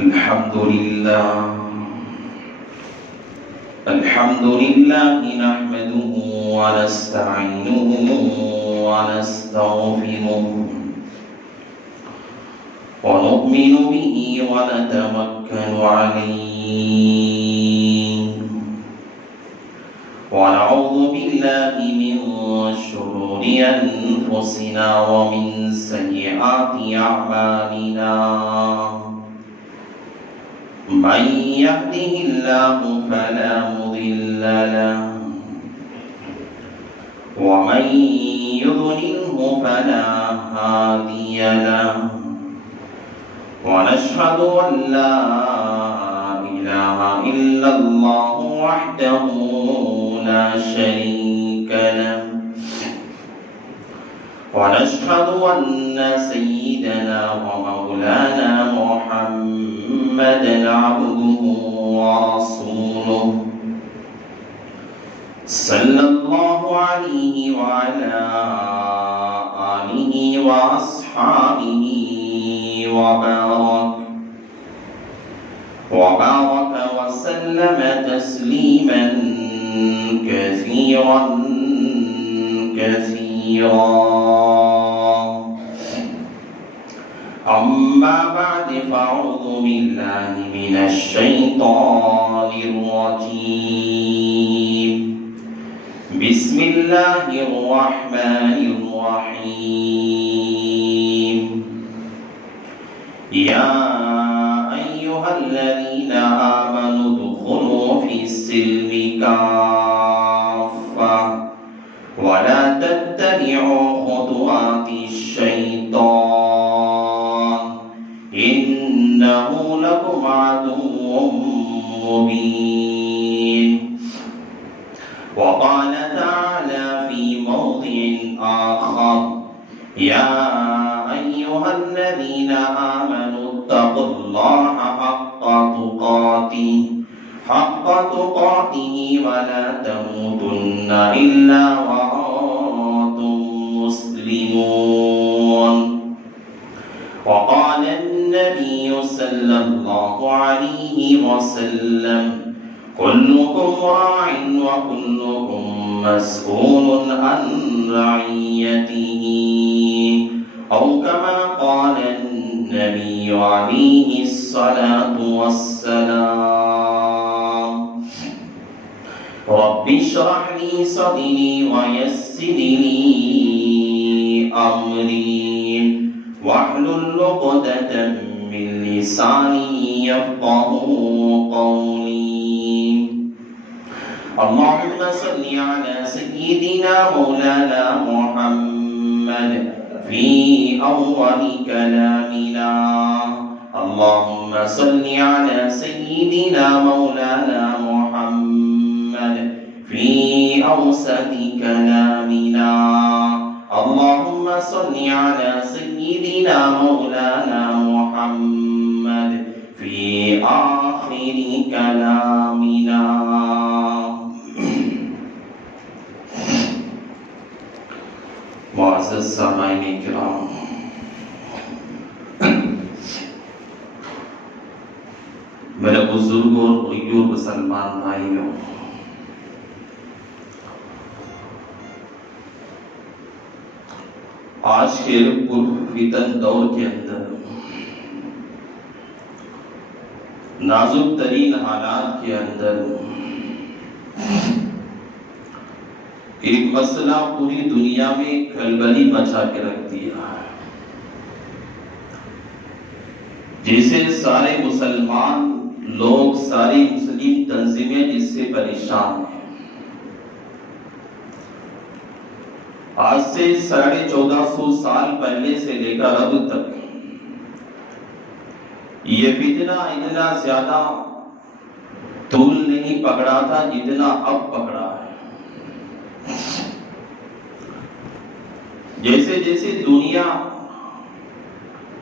الحمد لله نحمده ونستعينه ونستغفره ونؤمن به ونتوكل عليه ونعوذ بالله من شرور أنفسنا ومن سيئات أعمالنا من يهده الله فلا مضل له ومن يضلله فلا هادي له ونشهد أن لا إله إلا الله وحده لا شريك له ونشهد أن سيدنا ومولانا محمدا عبده ورسوله صلى الله عليه وعلى آله وأصحابه وبارك وسلم تسليما كثيرا أما بعد فأعوذ بالله من الشيطان الرجيم بسم الله الرحمن الرحيم يا أيها الذين آمنوا ادخلوا في السلم كافة ولا تتبعوا خطوات الشيطان إنه لكم عدو مبين وقال تعالى في موضع آخر يا أيها الذين آمنوا اتقوا الله حق تقاته ولا تموتن إلا وأنتم مسلمون وقال النبي صلى الله عليه وسلم كلكم راع وكلكم مسؤول عن رعيته أو كما قال النبي عليه الصلاة والسلام رب اشرح لي صدري ويسر لي أمري واحلل عقدة من لساني يفقهوا قولي اللهم صل على سيدنا مولانا محمد في أول كلامنا اللهم صل على سيدنا مولانا محمد في أوسط كلامنا اللهم صل على سيدنا مولانا محمد في آخر كلامنا معزز سامعین کرام میرے بزرگوں اور غیور مسلمان بھائیوں آج کے پرفتن دور کے اندر نازک ترین حالات کے اندر ایک مسئلہ پوری دنیا میں کھلبلی مچا کے رکھ دیا ہے جیسے سارے مسلمان لوگ ساری مسلم تنظیمیں جس سے پریشان ہیں آج سے 1450 سال پہلے سے لے کر اب تک یہ فتنہ اتنا زیادہ طول نہیں پکڑا تھا جتنا اب پکڑا ہے جیسے جیسے دنیا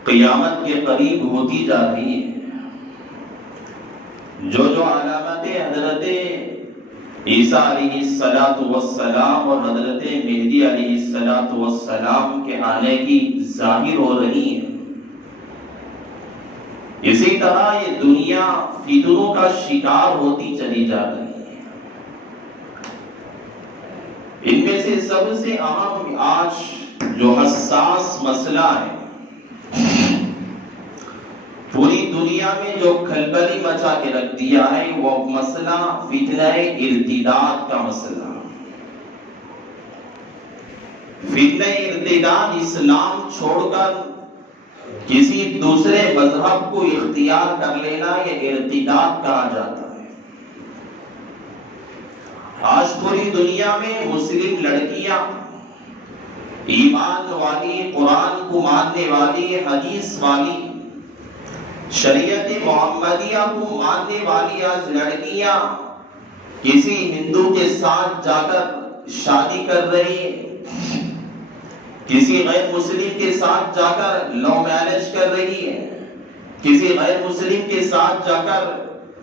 قیامت کے قریب ہوتی جا رہی ہے جو علامتیں حضرت عیسیٰ علیہ السلام اور حضرت مہدی علیہ السلام کے آنے کی ظاہر ہو رہی ہیں اسی طرح یہ دنیا فتنوں کا شکار ہوتی چلی جا رہی ہے۔ ان میں سے سب سے اہم آج جو حساس مسئلہ ہے، پوری دنیا میں جو کھلبلی مچا کے رکھ دیا ہے، وہ مسئلہ فتنہ ارتداد کا مسئلہ۔ فتنہ ارتداد اسلام چھوڑ کر کسی دوسرے مذہب کو اختیار کر لینا، یہ ارتداد کہا جاتا ہے۔ آج پوری دنیا میں مسلم لڑکیاں، ایمان والی، قرآن کو ماننے والی، حدیث والی، شریعت محمدیہ کو ماننے والی آج لڑکیاں کسی ہندو کے ساتھ جا کر شادی کر رہی ہے، کسی غیر مسلم کے ساتھ جا کر لو میرج کر رہی ہے، کسی غیر مسلم کے ساتھ جا کر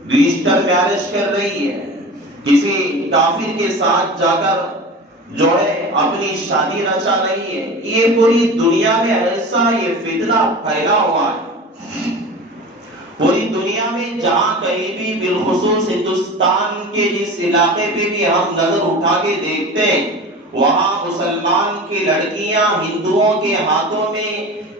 رجسٹر میرج کر رہی ہے، کسی کافر کے ساتھ جا کر جو ہے اپنی شادی رچا رہی ہے۔ یہ پوری دنیا میں ایسا یہ فتنہ پھیلا ہوا ہے۔ پوری دنیا میں جہاں کہیں بھی، بالخصوص ہندوستان کے جس علاقے پہ بھی ہم نظر اٹھا کے دیکھتے ہیں، وہاں مسلمان کی لڑکیاں ہندوؤں کے ہاتھوں میں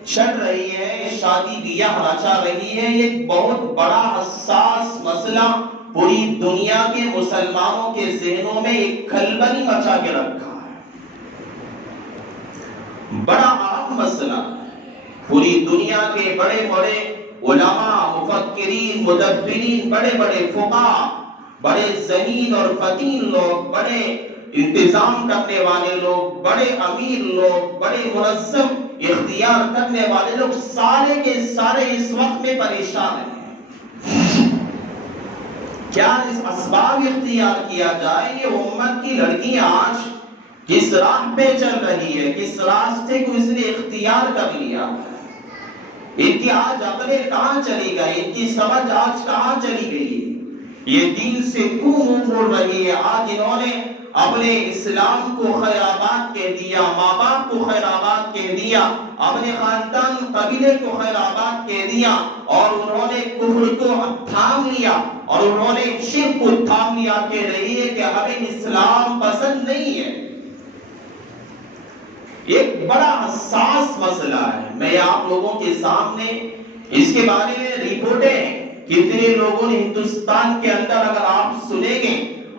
چڑھ رہی ہے، شادی بیاہ رچا رہی ہے۔ یہ بہت بڑا حساس مسئلہ پوری دنیا کے مسلمانوں کے ذہنوں میں ایک کھلبلی مچا کے رکھا ہے۔ بڑا اہم مسئلہ، پوری دنیا کے بڑے بڑے علماء، مفکرین، مدبرین، بڑے بڑے فقہاء، بڑے ذہین اور فطین لوگ، بڑے انتظام کرنے والے لوگ، بڑے امیر لوگ، بڑے منظم اختیار کرنے والے لوگ، سارے کے سارے اس وقت میں پریشان ہیں۔ کیا اس اسباب اختیار کیا جائے؟ یہ امت کی لڑکیاں آج کس راہ پہ چل رہی ہے، کس راستے کو اس نے اختیار کر لیا، ان کی آج عقلیں کہاں چلی گئی، ان کی سمجھ آج کہاں چلی گئی، یہ دین سے کیوں منہ موڑ رہی ہے؟ آج انہوں نے اپنے اسلام کو خیر آباد کہہ دیا، ماں باپ کو خیر آباد کہہ دیا، اپنے خاندان قبیلے کو خیر آباد کہہ دیا، اور انہوں نے کفر کو تھام لیا، اور انہوں نے شرک کو تھام لیا، کہہ رہی ہے کہ ہمیں اسلام پسند نہیں ہے۔ ایک بڑا حساس مسئلہ ہے۔ میں آپ لوگوں کے سامنے اس کے بارے میں رپورٹیں کتنے لوگوں نے ہندوستان کے اندر اگر آپ سنیں گے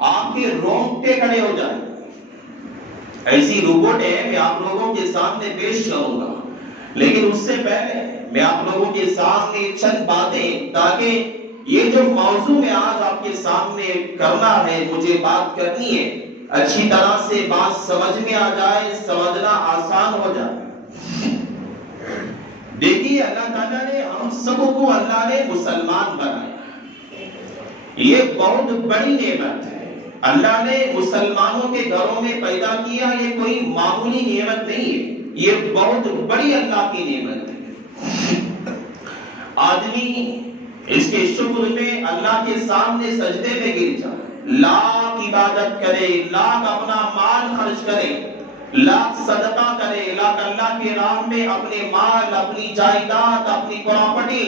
آپ کے رونگٹے کھڑے ہو جائیں، ایسی رپورٹیں میں آپ لوگوں کے سامنے پیش کروں گا۔ لیکن اس سے پہلے میں آپ لوگوں کے سامنے چند باتیں، تاکہ یہ جو موضوع میں آج آپ کے سامنے کرنا ہے، مجھے بات کرنی ہے، اچھی طرح سے بات سمجھ میں آ جائے، سمجھنا آسان ہو جائے۔ دیکھیے، اللہ تعالیٰ نے ہم سب کو اللہ نے مسلمان بنایا، یہ بہت بڑی نعمت ہے۔ اللہ نے مسلمانوں کے گھروں میں پیدا کیا، یہ کوئی معمولی نعمت نہیں ہے، یہ بہت بڑی اللہ کی نعمت ہے۔ آدمی اس کے شکر میں اللہ کے سامنے سجدے میں گر جائے، لاکھ عبادت کرے، لاکھ اپنا مال خرچ کرے، لاکھ صدقہ کرے، لاکھ اللہ کے راہ میں اپنے مال، اپنی جائیداد، اپنی پراپرٹی،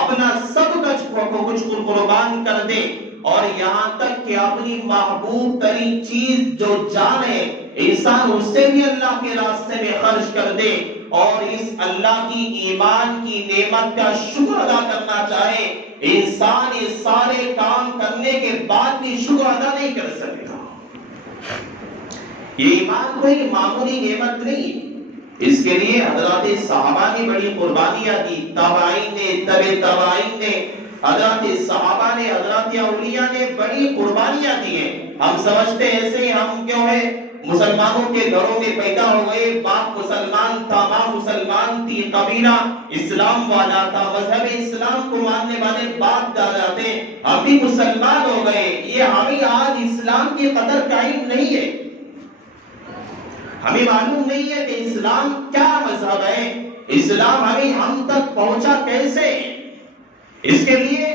اپنا سب کچھ قربان کر دے، اور یہاں تک کہ اپنی محبوب ترین چیز جو جان ہے انسان، اس سے بھی اللہ کے راستے میں خرچ کر دے، اور اس اللہ کی ایمان کی نعمت کا شکر ادا کرنا چاہے، انسان یہ سارے کام کرنے کے بعد بھی شکر ادا نہیں کر سکتا۔ یہ ایمان کوئی معمولی نعمت نہیں، اس کے لیے حضرات صحابہ نے بڑی قربانیاں دی، تابعین نے، تبع تابعین نے، حضرات صحابہ نے، حضرات اولیاء نے بڑی قربانیاں دی ہیں۔ ہم سمجھتے ایسے ہم کیوں ہے مسلمانوں کے گھروں میں پیدا ہو گئے، باپ مسلمان تھا، ماں مسلمان تھی، قبیلہ اسلام والا تھا، مذہب اسلام کو ماننے والے باپ دادا تھے، ہم بھی مسلمان ہو گئے، یہ ہمیں آج اسلام کی قدر قائم نہیں ہے۔ ہمیں معلوم نہیں ہے کہ اسلام کیا مذہب ہے، اسلام ہم تک پہنچا کیسے، اس کے لیے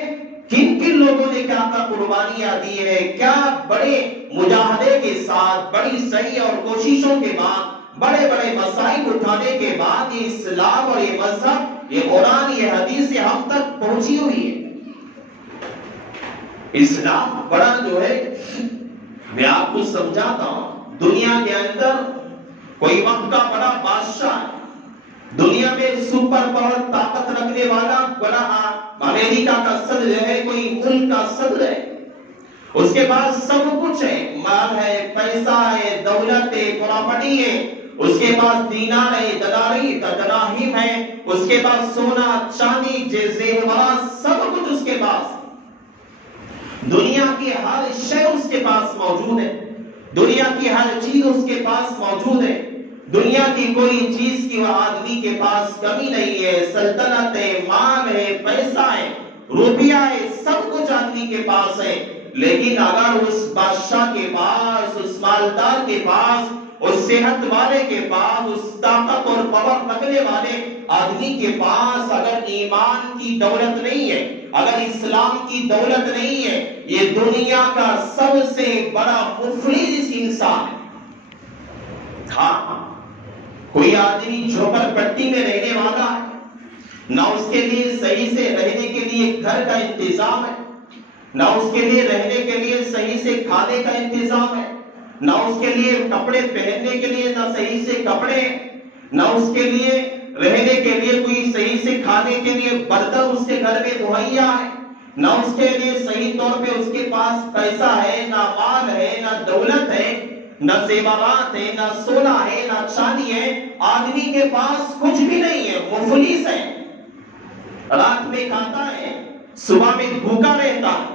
کن کن لوگوں نے کیا قربانیاں دی ہے، کیا بڑے مجاہدے کے ساتھ، بڑی صحیح اور کوششوں کے بعد، بڑے بڑے مسائل اٹھانے کے بعد یہ اسلام اور یہ مذہب، یہ قرآن، یہ حدیث ہم تک پہنچا بچی ہوئی ہے۔ اسلام بڑا جو ہے، میں آپ کو سمجھاتا ہوں، دنیا کے اندر کوئی وقت کا بڑا بادشاہ ہے، دنیا میں سپر پاور طاقت رکھنے والا بڑا امریکہ کا صدر ہے، کوئی ملک کا صدر ہے، اس کے پاس سب کچھ ہے، مال ہے، پیسہ ہے، دولت ہے، پراپرٹی ہے، اس کے پاس دینار ہے، دراہیم ہے، اس کے پاس سونا چاندی زیورات سب کچھ اس کے پاس، دنیا کی ہر شے اس کے پاس موجود ہے، دنیا کی ہر چیز اس کے پاس موجود ہے، دنیا کی کوئی چیز کی وہ آدمی کے پاس کمی نہیں ہے، سلطنت ہے، مال ہے، پیسہ ہے، روپیہ ہے، سب کچھ آدمی کے پاس ہے، لیکن اگر اس بادشاہ کے پاس، اس مالدار کے پاس، اس صحت والے کے پاس، اس طاقت اور پاور رکھنے والے آدمی کے پاس اگر ایمان کی دولت نہیں ہے، اگر اسلام کی دولت نہیں ہے، یہ دنیا کا سب سے بڑا مفلس انسان ہے۔ ہاں، کوئی آدمی جھوپڑ پٹی میں رہنے والا ہے، نہ اس کے لیے صحیح سے رہنے کے لیے گھر کا انتظام ہے، نہ اس کے لیے رہنے کے لیے صحیح سے کھانے کا انتظام ہے، نہ اس کے لیے کپڑے پہننے کے لیے نہ صحیح سے کپڑے، نہ اس کے لیے رہنے کے لیے کوئی صحیح سے کھانے کے لیے برتن اس کے گھر میں مہیا ہے، نہ اس کے لیے صحیح طور پہ اس کے پاس پیسہ ہے، نہ مال ہے، نہ دولت ہے، نہ زیورات ہے، نہ سونا ہے، نہ چاندی ہے، آدمی کے پاس کچھ بھی نہیں ہے، مفلس ہے، رات میں کھاتا ہے، صبح میں بھوکا رہتا ہے،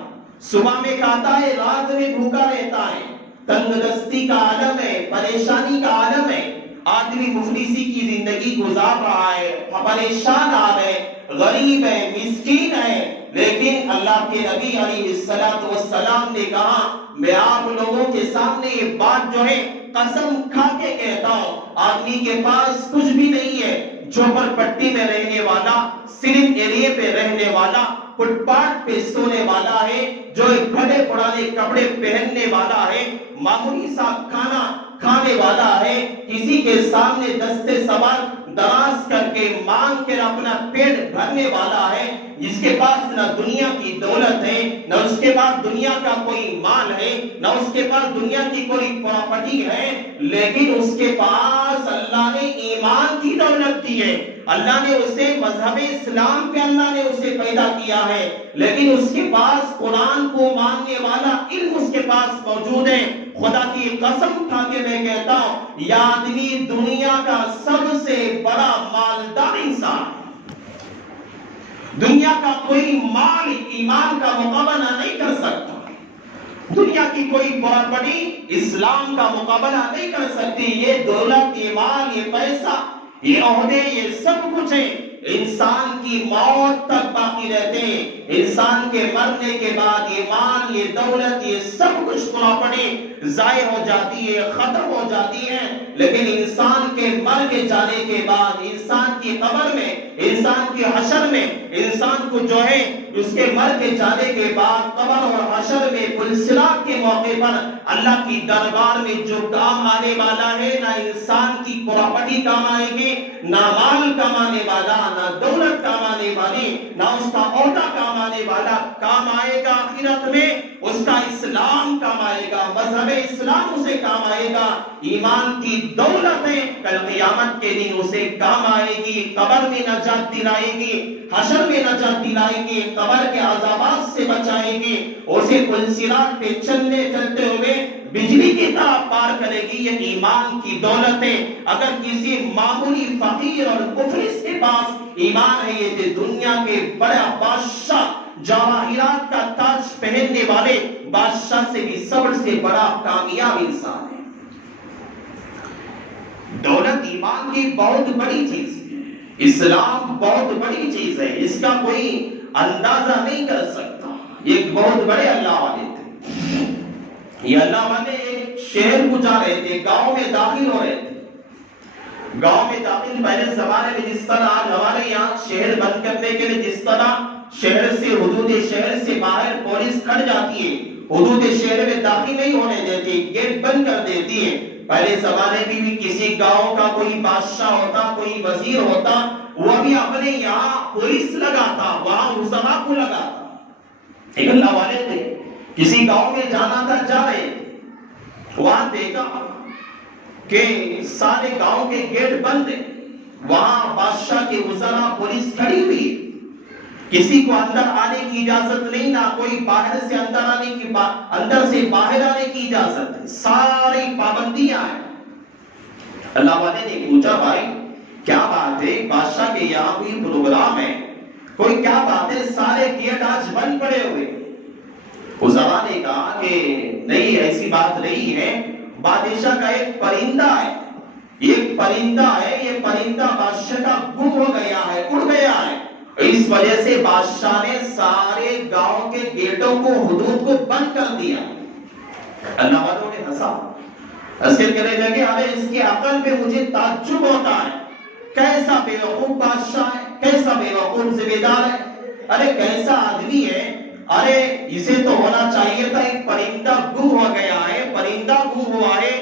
صبح میں کھاتا ہے، رات میں بھوکا رہتا ہے، تنگ دستی کا عالم ہے، پریشانی کا عالم ہے، آدمی مفلسی کی زندگی گزار رہا ہے، پریشان آ رہے، غریب ہے، مسکین ہے، لیکن اللہ کے نبی علیہ السلام نے کہا، میں آپ لوگوں کے سامنے یہ بات جو ہے قسم کھا کے کہتا ہوں، آدمی کے پاس کچھ بھی نہیں ہے، جھوپڑ پٹی میں رہنے والا، صرف ایریے پہ رہنے والا، فٹ پاتھ پہ سونے والا ہے، جو ایک بھلے پرانے کپڑے پہننے والا ہے، معمولی سا کھانا کھانے والا ہے، کسی کے سامنے دستے سوال دراز کر کے مانگ کر اپنا پیٹ بھرنے والا ہے، جس کے پاس نہ دنیا کی دولت ہے، نہ اس کے پاس دنیا کا کوئی مال ہے، نہ اس کے پاس دنیا کی کوئی پراپرٹی ہے، لیکن اس کے پاس اللہ نے ایمان کی دولت دی ہے، اللہ نے اسے مذہب اسلام پہ اللہ نے اسے پیدا کیا ہے، لیکن اس کے پاس قرآن کو ماننے والا علم اس کے پاس موجود ہے۔ خدا کی قسم کھا کے میں کہتا ہوں، یہ آدمی دنیا کا سب سے بڑا مالدار انسان ہے۔ دنیا کا کوئی مال ایمان کا مقابلہ نہیں کر سکتا، دنیا کی کوئی پراپرٹی اسلام کا مقابلہ نہیں کر سکتی، یہ دولت، یہ مال، یہ پیسہ، یہ عہدے، یہ سب کچھ ہے، انسان کی موت تک باقی رہتے ہیں، انسان کے مرنے کے بعد یہ مال، یہ دولت، یہ سب کچھ پراپرٹی ضائع ہو جاتی ہے، ختم ہو جاتی ہے، لیکن انسان کے مر کے جانے کے بعد، انسان کی قبر میں، انسان کی حشر میں، انسان کو جو ہے اس کے مر کے جانے کے بعد قبر اور حشر میں پلسرات کے موقع پر اللہ کی دربار میں جو کام آنے والا ہے، نہ انسان کی پراپرٹی کام آئے گی، نہ مال کام آنے والا، نہ دولت کام آنے والی، نہ اس کا عہدہ کام آنے والا، کام آئے گا آخرت میں اس کا اسلام کام آئے گا، مذہب اسلام اسے کام آئے گا، ایمان کی دولتیں کل قیامت کے دن اسے کام آئے گی، قبر میں نجات دلائے گی، حشر میں نجات دلائے گی، قبر کے عذابات سے بچائے گی، اسے پلسرات پہ چلتے ہوئے بجلی کی طرح پار کرے گی۔ یہ ایمان کی دولت ہے۔ اگر کسی معمولی فقیر اور مفلس کے پاس ایمان ہے، یہ دنیا کے بڑا بادشاہ، جواہرات کا تاج پہننے والے بادشاہ سے بھی سب سے بڑا کامیاب انسان ہے۔ دولت ایمان کی بہت بڑی چیز ہے، اسلام بہت بڑی چیز ہے، اس کا کوئی اندازہ نہیں کر سکتا۔ ایک بہت بڑے اللہ والے تھے، یہ اللہ والے ایک شہر کو جا رہے تھے، گاؤں میں داخل ہو رہے تھے، گاؤں میں داخل پہلے زمانے میں جس طرح آج ہمارے یہاں شہر بند کرنے کے لیے جس طرح شہر سے حدود شہر سے باہر پولیس کھڑ جاتی ہے، حدود شہر میں داخل نہیں ہونے دیتی، گیٹ بند کر دیتی ہے، پہلے زمانے میں بھی کسی گاؤں کا کوئی بادشاہ ہوتا، کوئی وزیر ہوتا، وہ بھی اپنے یہاں پولیس لگاتا، وہاں وزراء کو لگاتا. ایک اللہ والے تھے، کسی گاؤں میں جانا تھا، جا رہے تھے، وہاں دیکھا کہ سارے گاؤں کے گیٹ بند ہیں، وہاں بادشاہ کے وزراء پولیس کھڑی ہوئی، کسی کو اندر آنے کی اجازت نہیں، نہ کوئی باہر سے اندر آنے کی، اندر سے باہر آنے کی اجازت، ساری پابندیاں ہیں. اللہ والے نے پوچھا بھائی کیا بات ہے، بادشاہ کے یہاں کوئی پروگرام ہے، کوئی کیا بات ہے، سارے گیٹ آج بند پڑے ہوئے. وزراء نے کہا کہ نہیں ایسی بات نہیں ہے، بادشاہ کا ایک پرندہ ہے، یہ پرندہ ہے، یہ پرندہ بادشاہ کا گم ہو گیا ہے، اڑ گیا ہے، اس وجہ سے بادشاہ نے سارے گاؤں کے گیٹوں کو، حدود کو بند کر دیا. اللہ والوں نے ہنسا، ایسے کہنے لگے ارے اس کی عقل پہ مجھے تعجب ہوتا ہے، کیسا بیوقوف بادشاہ ہے، کیسا بیوقوف ذمہ دار ہے، ارے کیسا آدمی ہے، ارے اسے تو ہونا چاہیے تھا ایک پرندہ گم ہو گیا ہے، پرندہ گم ہوا ہے،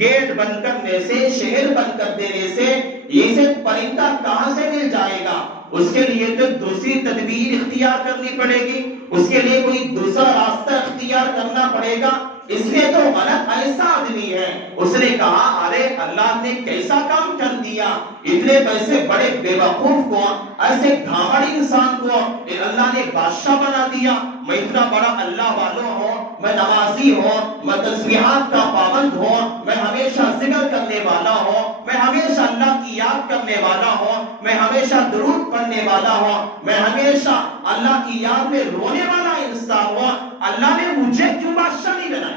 گیٹ بند کرنے سے، شہر بند کر دینے سے یہ سے پرندہ کہاں سے مل جائے گا، اس کے لیے تو دوسری تدبیر اختیار کرنی پڑے گی، اس کے لیے کوئی دوسرا راستہ اختیار کرنا پڑے گا، اس لیے تو غلط ایسا آدمی ہے. اس نے کہا ارے اللہ نے کیسا کام کر دیا، اتنے پیسے بڑے بیوقوف کو، ایسے گھاڑی انسان کو اللہ نے بادشاہ بنا دیا. میں اتنا بڑا اللہ والوں ہوں، میں نمازی ہوں، میں تسبیحات کا پابند ہوں، میں ہمیشہ ذکر کرنے والا ہوں، میں ہمیشہ اللہ کی یاد کرنے والا ہوں، میں ہمیشہ درود پڑھنے والا ہوں، میں ہمیشہ اللہ کی یاد میں رونے والا انسان ہوں، اللہ نے مجھے کیوں بادشاہ نہیں بنایا؟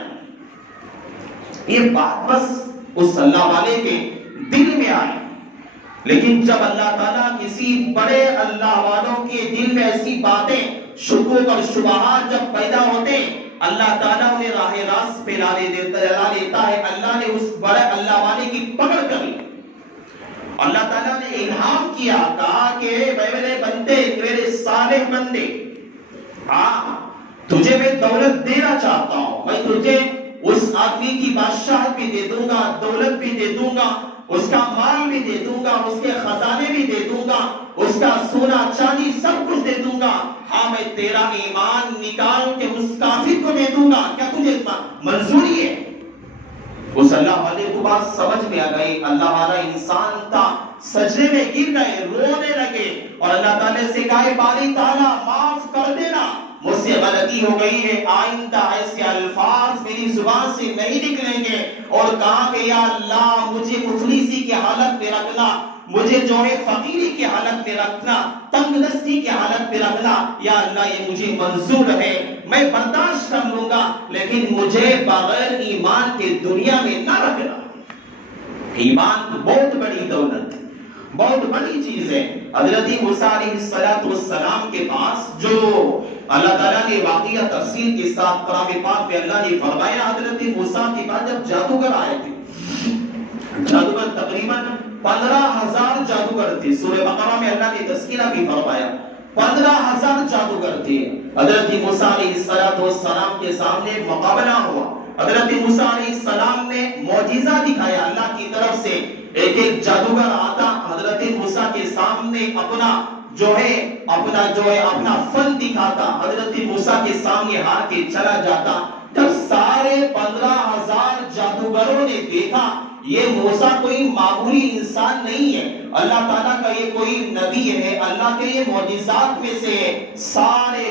یہ بات بس اس اللہ والے کے دل میں آئی. لیکن جب اللہ تعالیٰ کسی بڑے اللہ والوں کے دل میں ایسی باتیں، شکوک اور شبہات جب پیدا ہوتے ہیں، اللہ تعالیٰ انہیں راہ راست پہ لا لیتا ہے. اللہ نے اس بڑے اللہ والے کی پکڑ کر لی. اللہ تعالیٰ نے الہام کیا، کہا کہ میرے بندے، میرے صالح بندے، ہاں تجھے میں دولت دینا چاہتا ہوں، میں تجھے اس آدمی کی بادشاہت بھی دے دوں گا، دولت بھی دے دوں گا، اس کا مال بھی دے دوں گا، اس کے خزانے بھی دے دوں گا، اس کا سونا چاندی سب کچھ دے دوں گا. ہاں میں تیرا ایمان نکال کے اس کافر کو دے دوں گا، کیا تجھے منظوری ہے؟ اس اللہ والے کو بات سمجھ میں آ گئی. اللہ والا انسان تھا، سجدے میں گر گئے، رونے لگے اور اللہ تعالیٰ سے کہا باری تعالیٰ معاف کر دینا، مجھ سے غلطی ہو گئی ہے، آئندہ ایسے الفاظ میری زبان سے نہیں نکلیں گے. اور کہا کہ یا اللہ مجھے مفلسی کی حالت میں رکھنا، مجھے جو ہے فقیری کی حالت میں رکھنا، تنگ دستی کی حالت میں رکھنا، یا اللہ یہ مجھے منظور ہے، میں برداشت کر لوں گا، لیکن مجھے بغیر ایمان کے دنیا میں نہ رکھنا. ایمان بہت بڑی دولت، بہت بڑی چیز ہے. حضرت موسیٰ علیہ السلام کے پاس جو اللہ تعالیٰ نے واقعہ تفصیل کے ساتھ قرآن پاک میں اللہ نے فرمایا، حضرت موسیٰ کے پاس جب جادوگر آئے تھے، جادوگر تقریباً 15,000 جادوگر تھے. سورہ بقرہ میں اللہ نے تذکرہ بھی فرمایا 15,000 جادوگر تھے. حضرت موسیٰ علیہ السلام کے سامنے مقابلہ ہوا. حضرت موسیٰ علیہ السلام نے معجزہ دکھایا اللہ کی طرف سے. ایک ایک جادوگر آتا حضرت موسیٰ کے سامنے اپنا فن دکھاتا، حضرت موسیٰ کے سامنے ہار کے چلا جاتا. جب سارے 15,000 جادوگروں نے دیکھا یہ موسیٰ کوئی معمولی انسان نہیں ہے، اللہ تعالیٰ کا یہ کوئی نبی ہے، اللہ کے یہ معجزات میں سے ہے، سارے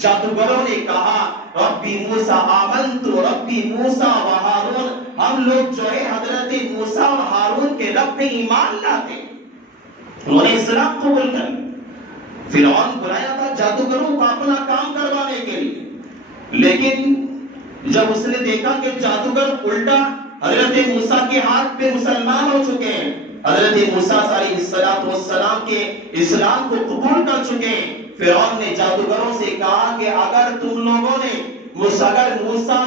جادوگروں نے کہا ربی موسیٰ آمنت ربی موسیٰ و ہارون، ہم لوگ جو ہے حضرت موسیٰ و ہارون کے رب پہ ایمان لاتے. انہوں نے اسلام قبول کر لیا. فرعون بلایا تھا جادوگروں کو اپنا کام کروانے کے لیے، لیکن جب اس نے دیکھا کہ جادوگر الٹا حضرت موسیٰ کے ہاتھ پہ مسلمان ہو چکے ہیں، حضرت موسیٰ علیہ السلام کے اسلام کو قبول کر چکے ہیں، فرعون نے جادوگروں سے کہا کہ اگر تم لوگوں نے موسیٰ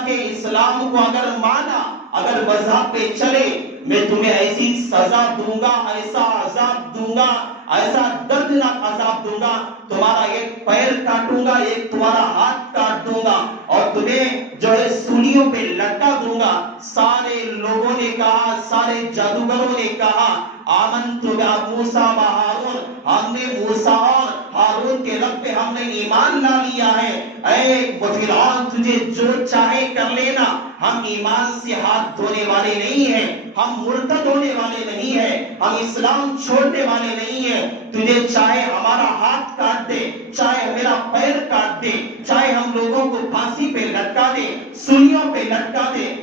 کے اسلام کو اگر مانا، اگر مذہب پہ چلے، میں تمہیں ایسی سزا دوں گا، ایسا عذاب دوں گا، ایسا دردناک عذاب دوں گا، تمہارا ایک پیر کاٹوں گا، ایک تمہارا ہاتھ کاٹ دوں گا، اور تمہیں جو ہے سولیوں پہ لٹکا دوں گا، سارے لوگوں نے کہا، سارے جادوگروں نے کہا آمنت بموسیٰ و ہارون، ہم نے موسیٰ اور ہارون کے رب پہ ہم نے ایمان لا لیا ہے۔ اے فرعون تجھے جو چاہے کر لینا، ہم ایمان سے ہاتھ دھونے والے نہیں ہیں، ہم مرتد ہونے والے نہیں ہیں، ہم اسلام چھوڑنے والے نہیں ہیں۔ تجھے چاہے ہمارا ہاتھ کاٹ دے، چاہے میرا پیر کاٹ دے، چاہے ہم لوگوں کو پھانسی پہ لٹکا دے، سولیوں پہ لٹکا دے،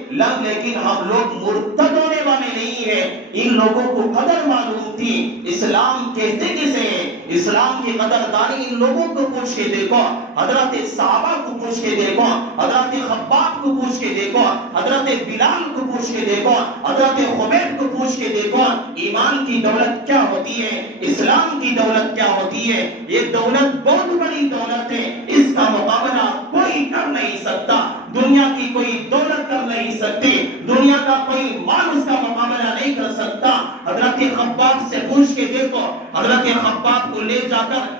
لیکن ہم لوگ مرتد ہونے والے نہیں ہیں۔ ان لوگوں کو قدر معلوم تھی، اسلام کہتے کسے ہیں، اسلام کی قدردانی ان لوگوں کو پوچھ کے دیکھو، حضرت صحابہ کو پوچھ کے دیکھو، حضرت خباب کو پوچھ کے دیکھو، حضرت بلال کو پوچھ کے دیکھو، حضرت خبیب کو پوچھ کے دیکھو، ایمان کی دولت کیا ہوتی ہے، اسلام کی دولت کیا ہوتی ہے۔ یہ دولت بہت بڑی دولت ہے، اس کا مقابلہ کوئی کر نہیں سکتا، دنیا کی کوئی دولت کر نہیں سکتی، دنیا کا کوئی مال اس کا مقابلہ نہیں کر سکتا۔ حضرت خباب سے پوچھ کے دیکھو، حضرت خباب کو لے جا کر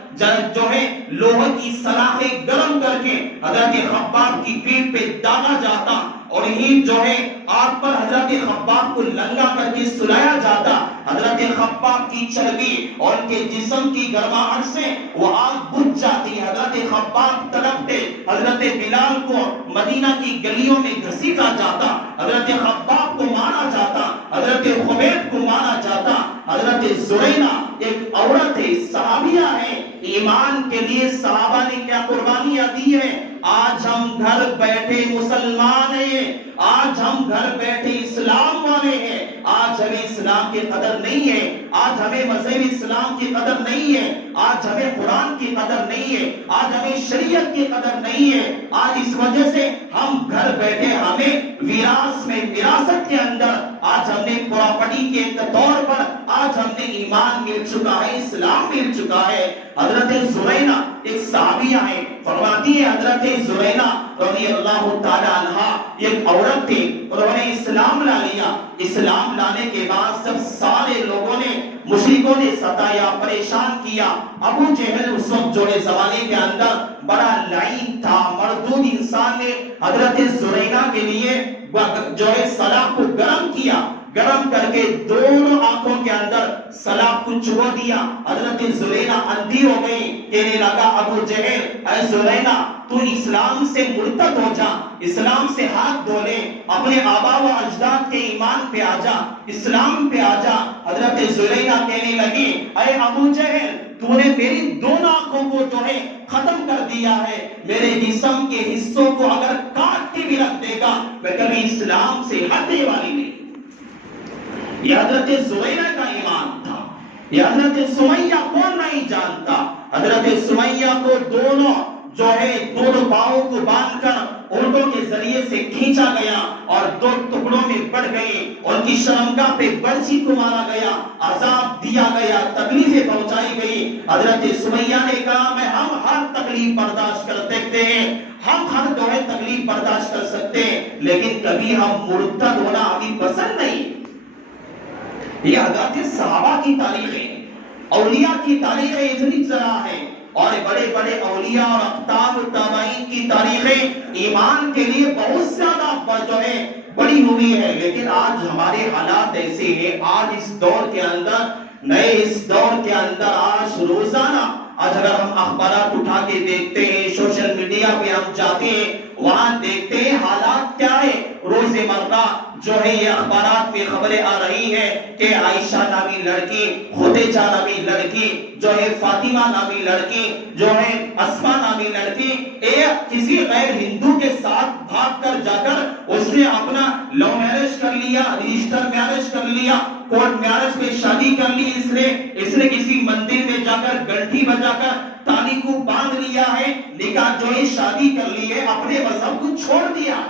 جو ہے لوہے کی سلاخیں گرم کر کے حضرت خباب کی پیٹھ پہ داغا جاتا، اور ہی جو ہے آگ پر حضرت خباب کو لنگا کر کے سلایا جاتا۔ حضرت خباب کی چربی اور ان کے جسم کی گرماہٹ سے وہ آگ بجھ جاتی۔ حضرت خباب تڑپتے، حضرت بلال کو مدینہ کی گلیوں میں گھسیٹا جاتا، حضرت خباب کو مارا جاتا، حضرت خبیب کو مارا جاتا۔ حضرت زرینا ایک عورت ہے، صحابیہ ہے، ایمان کے لیے صحابہ نے کیا قربانیاں دی ہیں۔ آج ہم گھر بیٹھے مسلمان ہیں، آج ہم گھر بیٹھے اسلام والے ہیں، آج ہمیں اسلام کی قدر نہیں ہے، آج ہمیں مذہب اسلام کی قدر نہیں ہے، آج ہمیں قرآن کی قدر نہیں ہے، آج ہمیں شریعت کی قدر نہیں ہے۔ آج اس وجہ سے ہم گھر بیٹھے ہمیں وراثت کے اندر آج ہم نے پراپرٹی کے طور پر آج ہم نے ایمان مل چکا ہے، اسلام مل چکا ہے۔ حضرت زرینا ایک صحابیہ ہے، فرماتی ہے حضرت زرینا رضی اللہ تعالی عنہ ایک عورت تھی، انہوں نے اسلام لا لیا۔ اسلام لانے کے بعد سب سارے لوگوں نے، مشرکوں نے ستایا، پریشان کیا۔ ابو جہل اس وقت جو ہے زمانے کے اندر بڑا لعین تھا، مردود انسان نے حضرت زرینا کے لیے جو ہے سلاخ کو گرم کیا، گرم کر کے دونوں آنکھوں کے اندر سلاخ کو چبو دیا۔ حضرت زرینا اندھی ہو گئی، کہنے لگا ابو جہل اے زرینا تو اسلام سے مرتد ہو جا، اسلام سے ہاتھ دھو لے، اپنے آبا و اجداد کے ایمان پہ آ جا، اسلام پہ آ جا۔ حضرت زرینا کہنے لگی اے ابو جہل تو نے میری دونوں آنکھوں کو جو ہے ختم کر دیا ہے، میرے جسم کے حصوں کو اگر کاٹ کے بھی رکھ دے گا میں کبھی اسلام سے ہٹنے والی نہیں۔ یہ حضرت زرینا کا ایمان تھا۔ یہ حضرت سمیہ کون نہیں جانتا؟ حضرت سمیہ کو دونوں جو ہے دونوں پاؤں کو باندھ کر اونٹوں کے ذریعے سے کھینچا گیا اور دو ٹکڑوں میں بٹ گئی، ان کی شرمگاہ پہ برچھی کو مارا گیا، عذاب دیا گیا، تکلیفیں پہنچائی گئی۔ حضرت سمیہ نے کہا میں ہم ہر تکلیف برداشت کر سکتے ہیں، ہم ہر جو ہے تکلیف برداشت کر سکتے ہیں، لیکن کبھی ہم مرتد ہونا ہمیں پسند نہیں۔ یہ حضرت صحابہ کی تاریخیں، اولیاء کی تاریخیں اتنی ذرا ہیں، اور بڑے بڑے اولیاء اور اقطاب تابعین کی تاریخیں ایمان کے لیے بہت زیادہ جو ہے بڑی ہوئی ہے، لیکن آج ہمارے حالات ایسے ہیں۔ آج اس دور کے اندر، نئے اس دور کے اندر آج روزانہ آج اگر ہم اخبارات اٹھا کے دیکھتے ہیں، سوشل میڈیا پہ ہم جاتے ہیں، وہاں دیکھتے ہیں حالات کیا ہے۔ روز مرہ جو ہے یہ اخبارات میں خبریں آ رہی ہیں کہ عائشہ نامی لڑکی، خدیجہ نامی لڑکی، جو ہے فاطمہ نامی لڑکی، جو ہے اسما نامی لڑکی، ایک کسی غیر ہندو کے ساتھ بھاگ کر جا کر اس نے اپنا لو میرج کر لیا، رجسٹر میرج کر لیا، کورٹ میرج میں شادی کر لی۔ اس نے کسی مندر میں جا کر گھنٹی بجا کر تالی کو باندھ لیا ہے، نکاح جو ہے شادی کر لی ہے، اپنے مذہب کو چھوڑ دیا۔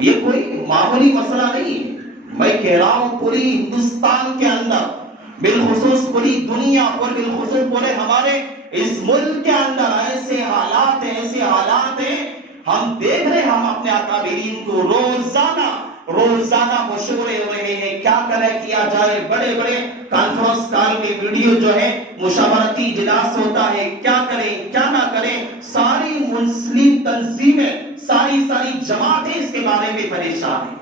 یہ کوئی معمولی مسئلہ نہیں، میں کہہ رہا ہوں پوری ہندوستان کے اندر، بالخصوص پوری دنیا پر، بالخصوص پورے ہمارے اس ملک کے اندر ایسے حالات ہیں، ہم دیکھ رہے ہیں، ہم اپنے اکابرین کو روزانہ مشورے ہو رہے ہیں، کیا کرے کیا جائے، بڑے بڑے کانفرنس کال میں ویڈیو جو ہے مشاورتی اجلاس ہوتا ہے، کیا کریں کیا نہ کریں، ساری مسلم تنظیمیں، ساری جماعتیں اس کے بارے میں پریشان ہیں.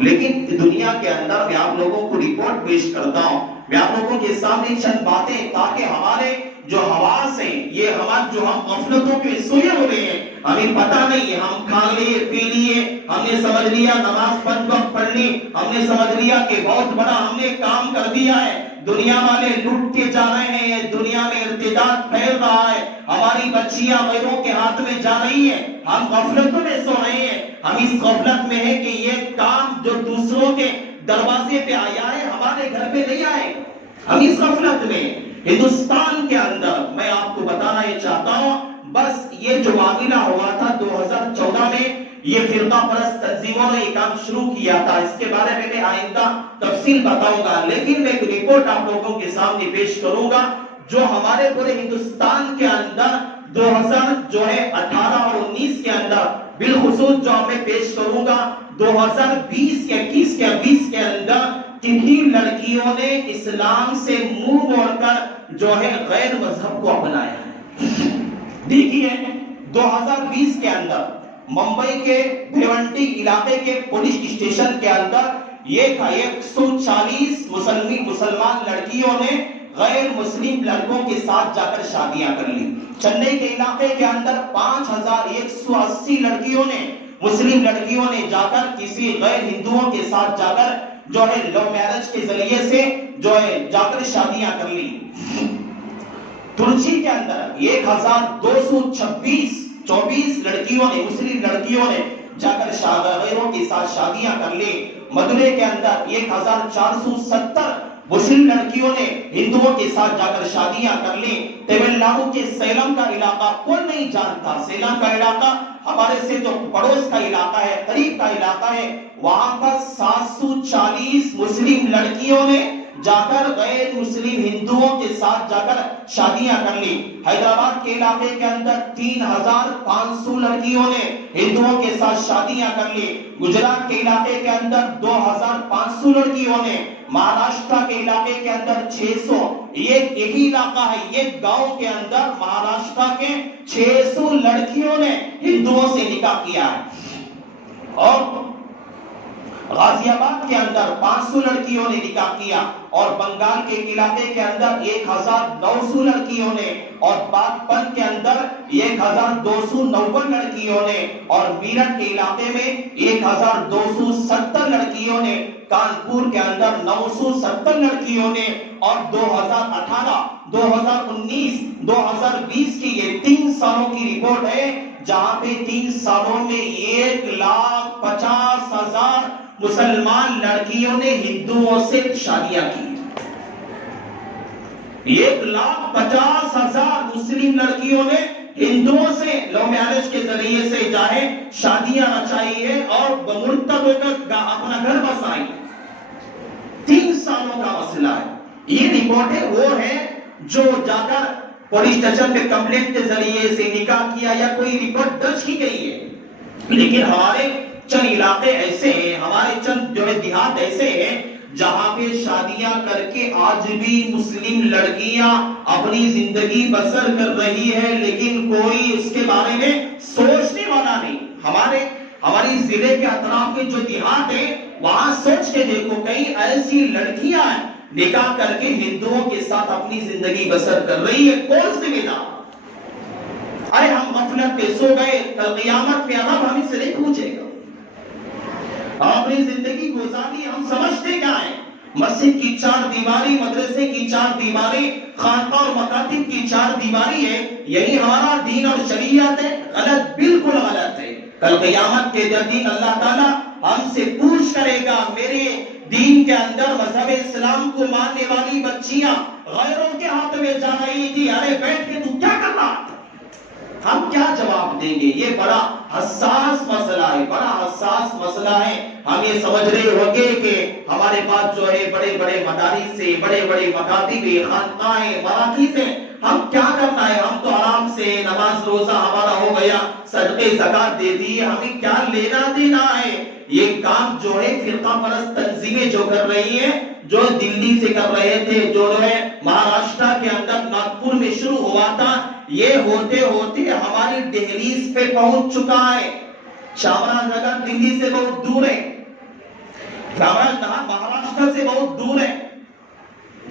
لیکن دنیا کے اندر میں آپ لوگوں کو رپورٹ پیش کرتا ہوں، میں آپ لوگوں کے سامنے چند باتیں، تاکہ ہمارے جو حواس ہیں، یہ جو ہم غفلتوں کے سوئے ہوئے ہیں، ہمیں پتہ نہیں ہے، ہم کھا لیے پی لیے، ہم نے سمجھ لیا نماز 5 وقت پڑھ لی، ہم نے سمجھ لیا کہ بہت بڑا ہم نے کام کر دیا ہے، دنیا والے لوٹ کے جا رہے ہیں، دنیا میں ارتداد پھیل رہا ہے، ہماری بچیاں غیروں کے ہاتھ میں جا رہی ہیں، ہم غفلتوں میں سو رہے ہیں. ہم اس غفلت میں ہے کہ یہ کام جو دوسروں کے دروازے پہ آیا ہے ہمارے گھر پہ نہیں آئے. ہم اس غفلت میں. ہندوستان کے اندر میں آپ کو بتانا یہ چاہتا ہوں، بس یہ جو معاملہ ہوا تھا 2014 میں، یہ فرقہ پرست تنظیموں نے یہ کام شروع کیا تھا. اس کے بارے میں آئندہ تفصیل بتاؤں گا، لیکن میں ایک رپورٹ آپ لوگوں کے سامنے پیش کروں گا جو ہمارے پورے ہندوستان کے اندر 2018 اور 19 کے اندر، بالخصوص جو میں پیش کروں گا 2020 یا 21 یا 20 کے اندر، کتنی لڑکیوں نے اسلام سے منہ موڑ کر غیر مذہب کو اپنایا ہے. دیکھیے 2020 کے اندر ممبئی کے بھیونڈی علاقے کے پولیس اسٹیشن کے اندر 140 مسلمان لڑکیوں نے غیر مسلم لڑکوں کے ساتھ جا کر شادیاں کر لی. چنئی کے علاقے کے اندر 5180 لڑکیوں نے، مسلم لڑکیوں نے جا کر کسی غیر ہندوؤں کے ساتھ جا کر لو میرج کے ذریعے سے جا کر شادیاں کر لی. ترچی کے اندر 1224 لڑکیوں نے، مسلم لڑکیوں نے جا کر غیروں کے ساتھ شادیاں کر لی. مدورے کے اندر 1470 مسلم لڑکیوں نے ہندوؤں کے ساتھ جا کر شادیاں کر لی. تمل ناڈو کے سیلم کا علاقہ کوئی نہیں جانتا، سیلم کا علاقہ ہمارے سے جو پڑوس کا علاقہ ہے، قریب کا علاقہ ہے، وہاں پر 740 مسلم لڑکیوں نے جا کر غیر مسلم ہندوؤں کے ساتھ جا کر شادیاں کر لی. حیدرآباد کے علاقے کے اندر 3500 لڑکیوں نے ہندوؤں کے ساتھ شادیاں کر لی. گجرات کے علاقے کے اندر 2500 لڑکیوں نے، مہاراشٹر کے علاقے کے اندر 600. یہ یہی علاقہ ہے، یہ گاؤں کے اندر مہاراشٹر کے 600 لڑکیوں نے ہندوؤں سے نکاح کیا ہے. اور غازی آباد کے اندر 500 لڑکیوں نے نکاح کیا، اور بنگال کے علاقے کے اندر 1900 لڑکیوں نے، اور باغپت کے اندر 1290 لڑکیوں نے، اور میرٹھ کے علاقے میں 1270 لڑکیوں نے، کانپور کے اندر 970 لڑکیوں نے. اور 2018 2019 2020 کی یہ 3 سالوں کی رپورٹ ہے، جہاں پہ 3 سالوں میں 1,50,000 مسلمان لڑکیوں نے ہندوؤں سے شادیاں کی. 1,50,000 مسلم لڑکیوں نے ہندوؤں سے لو میرج کے ذریعے سے شادیاں رچائی ہے اور مرتب ہو کر اپنا گھر بسائی. 3 سالوں کا مسئلہ ہے. یہ رپورٹیں وہ ہیں جو جا کر پولیس اسٹیشن پہ کمپلینٹ کے ذریعے سے نکاح کیا یا کوئی رپورٹ درج کی گئی ہے. لیکن ہمارے چند علاقے ایسے ہیں، ہمارے چند دیہات ایسے ہیں جہاں پہ شادیاں کر کے آج بھی مسلم لڑکیاں اپنی زندگی بسر کر رہی ہے، لیکن کوئی اس کے بارے میں سوچنے والا نہیں. ہماری ضلع کے اطراف کے جو دیہات ہیں وہاں سوچ کے دیکھو، کئی ایسی لڑکیاں ہیں نکاح کر کے ہندوؤں کے ساتھ اپنی زندگی بسر کر رہی ہے. کون ذمہ دار؟ ارے ہم غفلت پہ سو گئے، کل قیامت میں رب ہم سے نہیں پوچھے گا. اپنی زندگی گزاری ہم سمجھتے کیا ہیں؟ مسجد کی 4 دیواری، مدرسے کی 4 دیواری، خانقاہ اور مکاتب کی 4 دیواری ہے، یہی ہمارا دین اور شریعت ہے؟ غلط، بالکل غلط ہے. کل قیامت کے دن اللہ تعالیٰ ہم سے پوچھ کرے گا، میرے دین کے اندر مذہب اسلام کو ماننے والی بچیاں غیروں کے ہاتھ میں جا رہی تھی، ارے بیٹھ کے تو کیا کر رہا تھا؟ ہم کیا جواب دیں گے؟ یہ بڑا حساس مسئلہ ہے، بڑا حساس مسئلہ ہے. ہم یہ سمجھ رہے ہوگے کہ ہمارے پاس بڑے بڑے مدارس سے، بڑے بڑے مکاتب، خانقاہیں، مراکز ہیں، ہم کیا کرنا ہے؟ ہم تو آرام سے نماز روزہ ہمارا ہو گیا، صدقے زکات دے دیے، ہمیں کیا لینا دینا ہے؟ یہ کام جو ہے فرقہ پرست تنظیمیں جو کر رہی ہیں، جو دلی سے کر رہے تھے، جو ہے مہاراشٹر کے اندر ناگپور میں شروع ہوا تھا، یہ ہوتے ہوتے ہماری دہلیز پہ پہنچ چکا ہے۔ چامراج نگر دلی سے بہت دور ہے، چامراج نگر مہاراشٹر سے بہت دور ہے،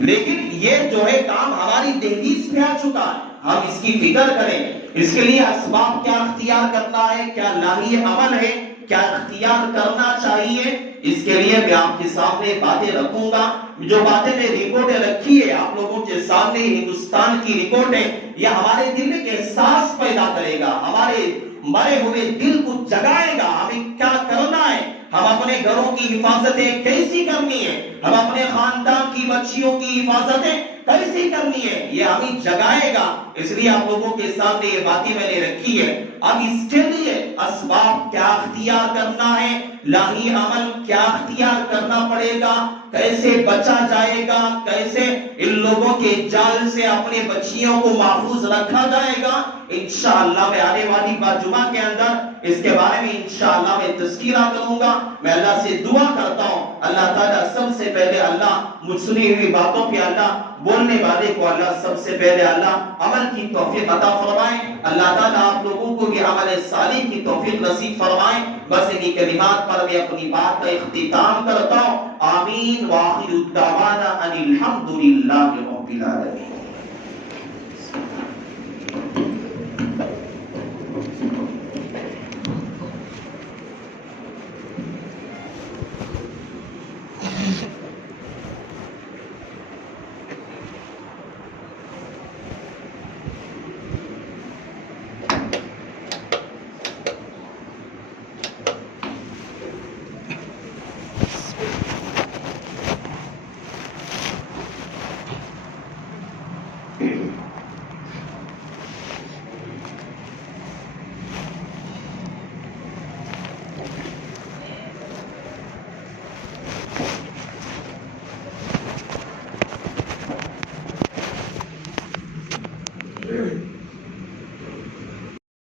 لیکن یہ جو ہے کام ہماری دہلیز پہ آ چکا ہے۔ ہم اس کی فکر کریں، اس کے لیے اسباب کیا اختیار کرنا ہے، کیا لاہی عمل ہے، کیا اختیار کرنا چاہیے، اس کے لیے میں آپ کے سامنے باتیں رکھوں گا۔ جو باتیں میں رپورٹیں رکھی ہے آپ لوگوں کے سامنے، ہندوستان کی رپورٹیں، یہ ہمارے دل میں احساس پیدا کرے گا، ہمارے مرے ہوئے دل کو جگائے گا، ہمیں کیا کرنا ہے، ہم اپنے گھروں کی حفاظتیں کیسی کرنی ہے، ہم اپنے خاندان کی بچیوں کی حفاظتیں کیسی کرنی ہے، یہ ہمیں جگائے گا۔ اس لیے آپ لوگوں کے سامنے یہ باتیں میں نے رکھی ہے۔ اب اس کے لیے اسباب کیا اختیار کرنا ہے، لاہی عمل کیا اختیار کرنا پڑے گا، کیسے بچا جائے گا، کیسے ان لوگوں کے جال سے اپنے بچیوں کو محفوظ رکھا جائے گا، انشاءاللہ میں آنے والی جمعہ کے اندر اس کے بارے میں انشاءاللہ میں تذکرہ کروں گا۔ میں اللہ سے دعا کرتا ہوں، اللہ تعالیٰ سب سے پہلے اللہ مجھ سنی ہوئی باتوں پہ اللہ بولنے والے کو اللہ سب سے پہلے اللہ عمل کی توفیق عطا فرمائے۔ اللہ تعالیٰ آپ لوگوں کو بھی عمل صالح کی توفیق نصیب فرمائے۔ بس انہی کلمات پر میں اپنی بات کا اختتام کرتا ہوں۔ آمین وآخر الدعوانا ان الحمدللہ رب العالمین۔